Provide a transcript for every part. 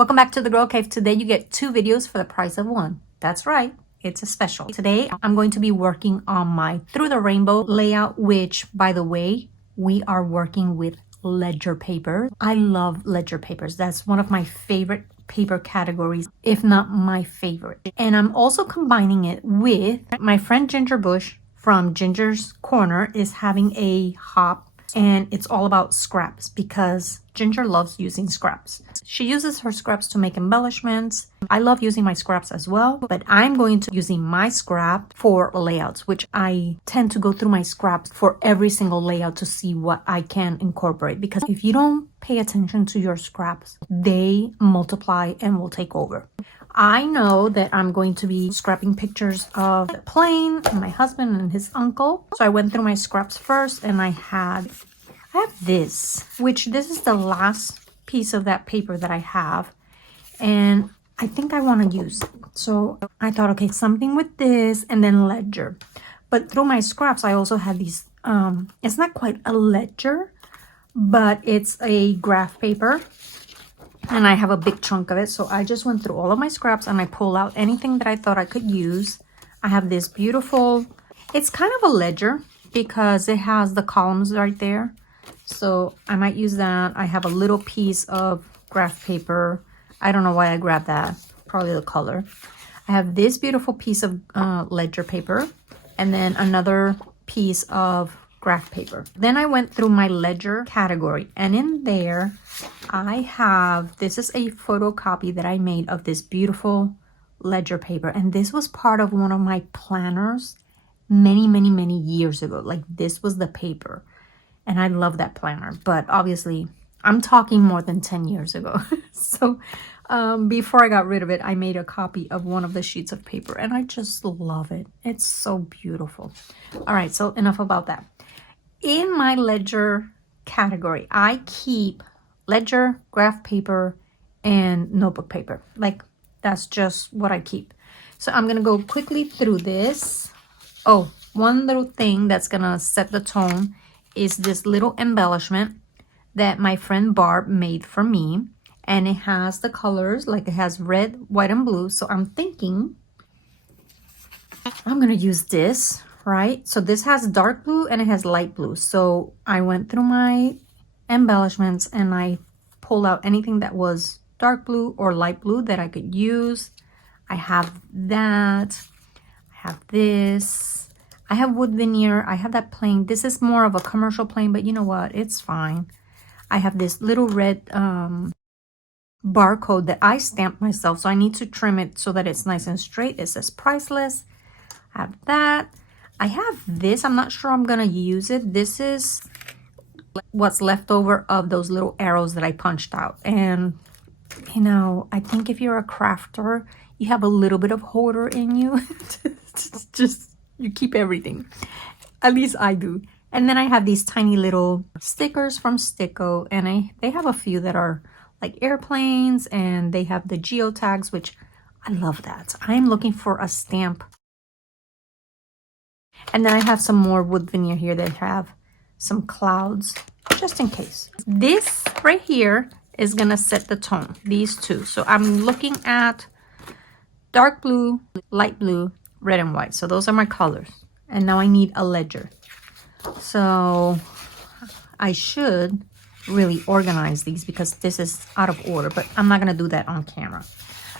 Welcome back to the Girl Cave. Today you get 2 videos for the price of 1. That's right, it's a special. Today I'm going to be working on my Through the Rainbow layout, which, by the way, we are working with ledger paper. I love ledger papers. That's one of my favorite paper categories, if not my favorite. And I'm also combining it with my friend Ginger Bush from Ginger's Corner is having a hop, and it's all about scraps because Ginger loves using scraps. She uses her scraps to make embellishments. I love using my scraps as well, but I'm going to using my scrap for layouts, which I tend to go through my scraps for every single layout to see what I can incorporate, because if you don't pay attention to your scraps, they multiply and will take over. I know that I'm going to be scrapping pictures of the plane, my husband and his uncle. So I went through my scraps first, and I have this, which this is the last piece of that paper that I have. And I think I want to use it. So I thought, okay, something with this and then ledger. But through my scraps, I also had these, it's not quite a ledger, but it's a graph paper. And I have a big chunk of it. So I just went through all of my scraps and I pulled out anything that I thought I could use. I have this beautiful, it's kind of a ledger because it has the columns right there. So I might use that. I have a little piece of graph paper. I don't know why I grabbed that. Probably the color. I have this beautiful piece of ledger paper. And then another piece of graph paper. Then I went through my ledger category, and in there I have, this is a photocopy that I made of this beautiful ledger paper, and this was part of one of my planners many years ago. Like, this was the paper, and I love that planner, but obviously I'm talking more than 10 years ago. So before I got rid of it, I made a copy of one of the sheets of paper, and I just love it. It's so beautiful. All right, so enough about that. In my ledger category, I keep ledger, graph paper, and notebook paper. Like, that's just what I keep. So I'm going to go quickly through this. Oh, one little thing that's going to set the tone is this little embellishment that my friend Barb made for me. And it has the colors, like it has red, white, and blue. So I'm thinking I'm going to use this. Right, so this has dark blue and it has light blue. So I went through my embellishments and I pulled out anything that was dark blue or light blue that I could use. I have that. I have this. I have wood veneer. I have that plain. This is more of a commercial plain, but you know what? It's fine. I have this little red barcode that I stamped myself, so I need to trim it so that it's nice and straight. It says priceless. I have that. I have this. I'm not sure I'm going to use it. This is what's left over of those little arrows that I punched out. And, you know, I think if you're a crafter, you have a little bit of hoarder in you. Just, you keep everything. At least I do. And then I have these tiny little stickers from Sticko. And they have a few that are like airplanes. And they have the geotags, which I love that. I'm looking for a stamp. And then I have some more wood veneer here that have some clouds, just in case. This right here is going to set the tone, these two. So I'm looking at dark blue, light blue, red, and white. So those are my colors. And now I need a ledger. So I should really organize these because this is out of order, but I'm not going to do that on camera.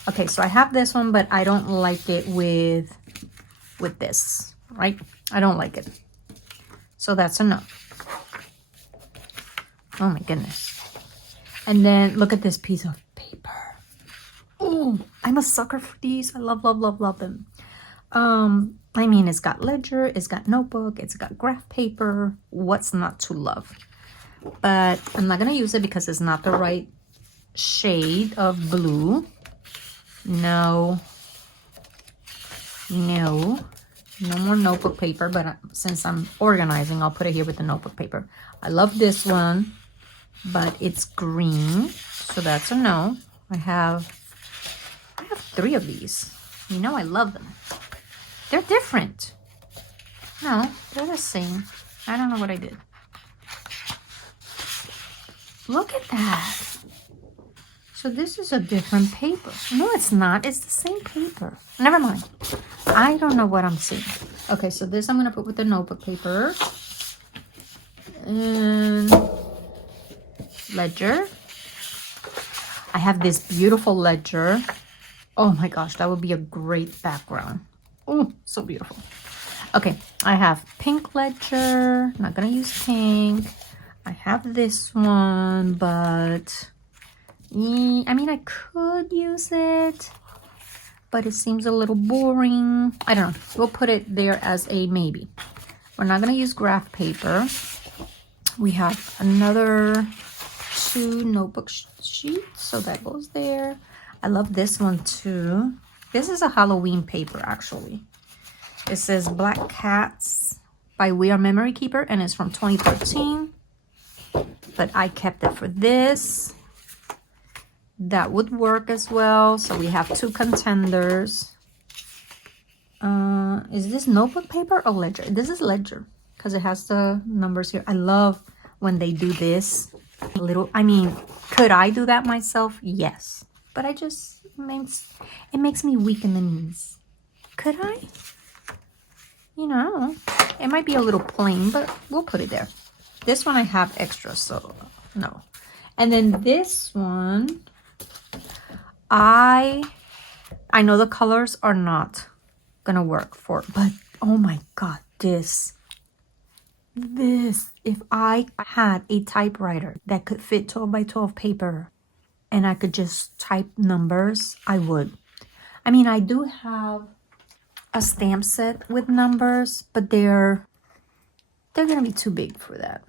Okay, so I have this one, but I don't like it with this. Right? I don't like it. So that's enough. Oh my goodness. And then look at this piece of paper. Oh, I'm a sucker for these. I love them. I mean, it's got ledger, it's got notebook, it's got graph paper. What's not to love? But I'm not going to use it because it's not the right shade of blue. No more notebook paper, but since I'm organizing, I'll put it here with the notebook paper. I love this one, but it's green, so that's a no. I have 3 of these. You know I love them. They're different. No, they're the same. I don't know what I did. Look at that. So this is a different paper. No, it's not. It's the same paper. Never mind. I don't know what I'm seeing. Okay, so this I'm going to put with the notebook paper. And ledger. I have this beautiful ledger. Oh my gosh, that would be a great background. Oh, so beautiful. Okay, I have pink ledger. Not going to use pink. I have this one, but I mean, I could use it, but it seems a little boring. I don't know. We'll put it there as a maybe. We're not going to use graph paper. We have another 2 notebook sheets, so that goes there. I love this one too. This is a Halloween paper, actually. It says Black Cats by We Are Memory Keeper, and it's from 2013. But I kept it for this. That would work as well. So we have 2 contenders. Is this notebook paper or ledger? This is ledger because it has the numbers here. I love when they do this. I mean, could I do that myself? Yes. But it makes me weak in the knees. Could I? You know, it might be a little plain, but we'll put it there. This one I have extra, so no. And then this one, I know the colors are not gonna work for, but oh my god, this, if I had a typewriter that could fit 12 by 12 paper and I could just type numbers, I would. I mean, I do have a stamp set with numbers, but they're gonna be too big for that.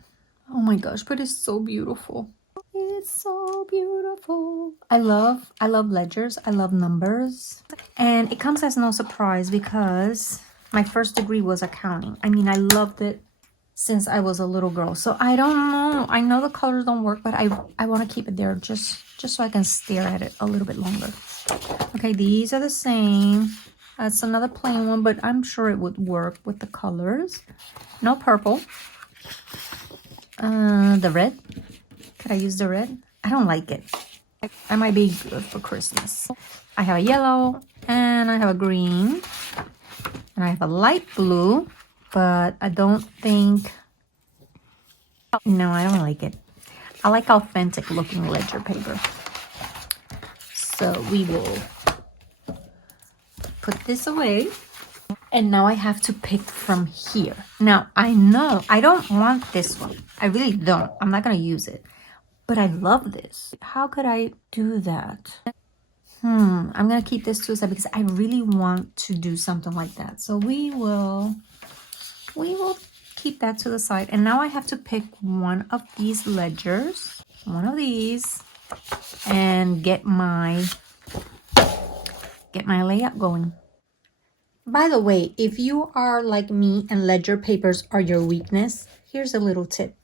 Oh my gosh, but it's so beautiful. It's so beautiful. I love ledgers. I love numbers. And it comes as no surprise because my first degree was accounting. I mean, I loved it since I was a little girl. So I don't know. I know the colors don't work, but I want to keep it there just so I can stare at it a little bit longer. Okay, these are the same. That's another plain one, but I'm sure it would work with the colors. No purple. The red. Could I use the red? I don't like it. That might be good for Christmas. I have a yellow and I have a green and I have a light blue, but I don't think, no, I don't like it. I like authentic looking ledger paper. So we will put this away. And now I have to pick from here. Now, I know I don't want this one. I really don't. I'm not going to use it. But I love this. How could I do that? I'm going to keep this to a side because I really want to do something like that. So we will keep that to the side. And now I have to pick one of these ledgers. One of these. And get my layout going. By the way, if you are like me and ledger papers are your weakness, here's a little tip.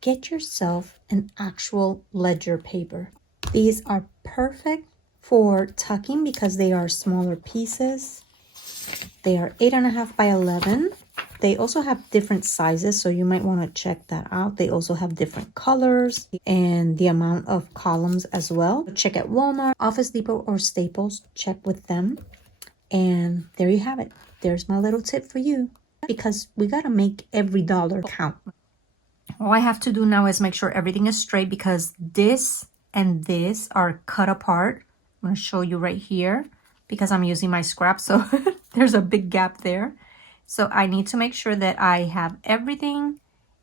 Get yourself an actual ledger paper. These are perfect for tucking because they are smaller pieces. They are 8.5 by 11. They also have different sizes, so you might want to check that out. They also have different colors and the amount of columns as well. Check at Walmart, Office Depot, or Staples. Check with them. And there you have it. There's my little tip for you because we got to make every dollar count. All I have to do now is make sure everything is straight because this and this are cut apart. I'm going to show you right here because I'm using my scraps. So there's a big gap there. So I need to make sure that I have everything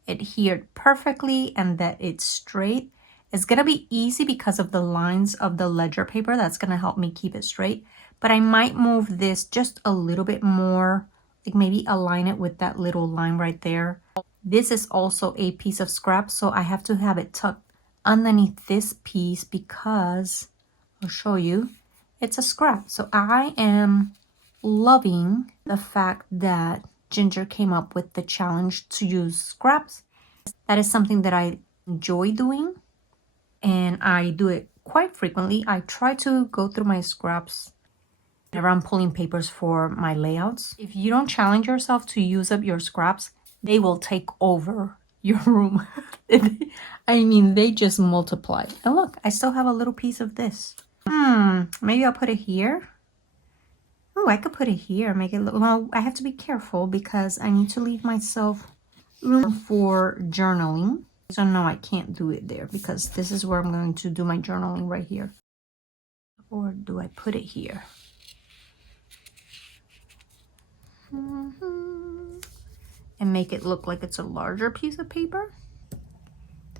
adhered perfectly and that it's straight. It's going to be easy because of the lines of the ledger paper. That's going to help me keep it straight. But I might move this just a little bit more, like maybe align it with that little line right there. This is also a piece of scrap, so I have to have it tucked underneath this piece because, I'll show you, it's a scrap. So I am loving the fact that Ginger came up with the challenge to use scraps. That is something that I enjoy doing, and I do it quite frequently. I try to go through my scraps whenever I'm pulling papers for my layouts. If you don't challenge yourself to use up your scraps, they will take over your room. I mean, they just multiply. And look, I still have a little piece of this. Maybe I'll put it here. Oh, I could put it here, make it look, well, I have to be careful because I need to leave myself room for journaling. So no, I can't do it there because this is where I'm going to do my journaling right here. Or do I put it here? And make it look like it's a larger piece of paper.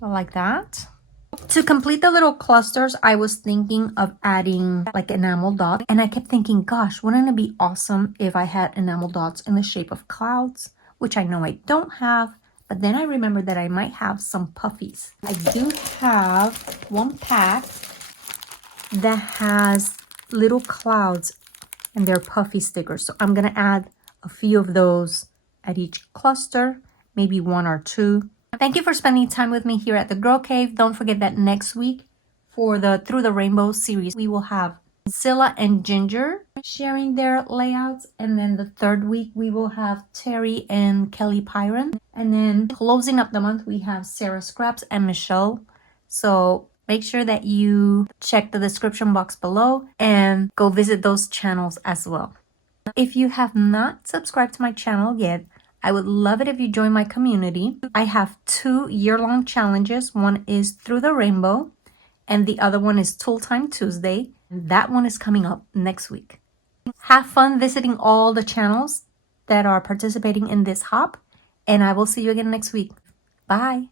Like that. To complete the little clusters, I was thinking of adding like enamel dots. And I kept thinking, gosh, wouldn't it be awesome if I had enamel dots in the shape of clouds? Which I know I don't have. But then I remembered that I might have some puffies. I do have one pack that has little clouds and they're puffy stickers. So I'm going to add a few of those at each cluster, maybe one or two. Thank you for spending time with me here at the Girl Cave. Don't forget that next week for the Through the Rainbow series, we will have Cilla and Ginger sharing their layouts. And then the third week, we will have TERI and Kelly Pyron. And then closing up the month, we have Sara Scraps and Michele. So make sure that you check the description box below and go visit those channels as well. If you have not subscribed to my channel yet, I would love it if you join my community. I have 2 year-long challenges. One is Through the Rainbow, and the other one is Tool Time Tuesday. That one is coming up next week. Have fun visiting all the channels that are participating in this hop, and I will see you again next week. Bye.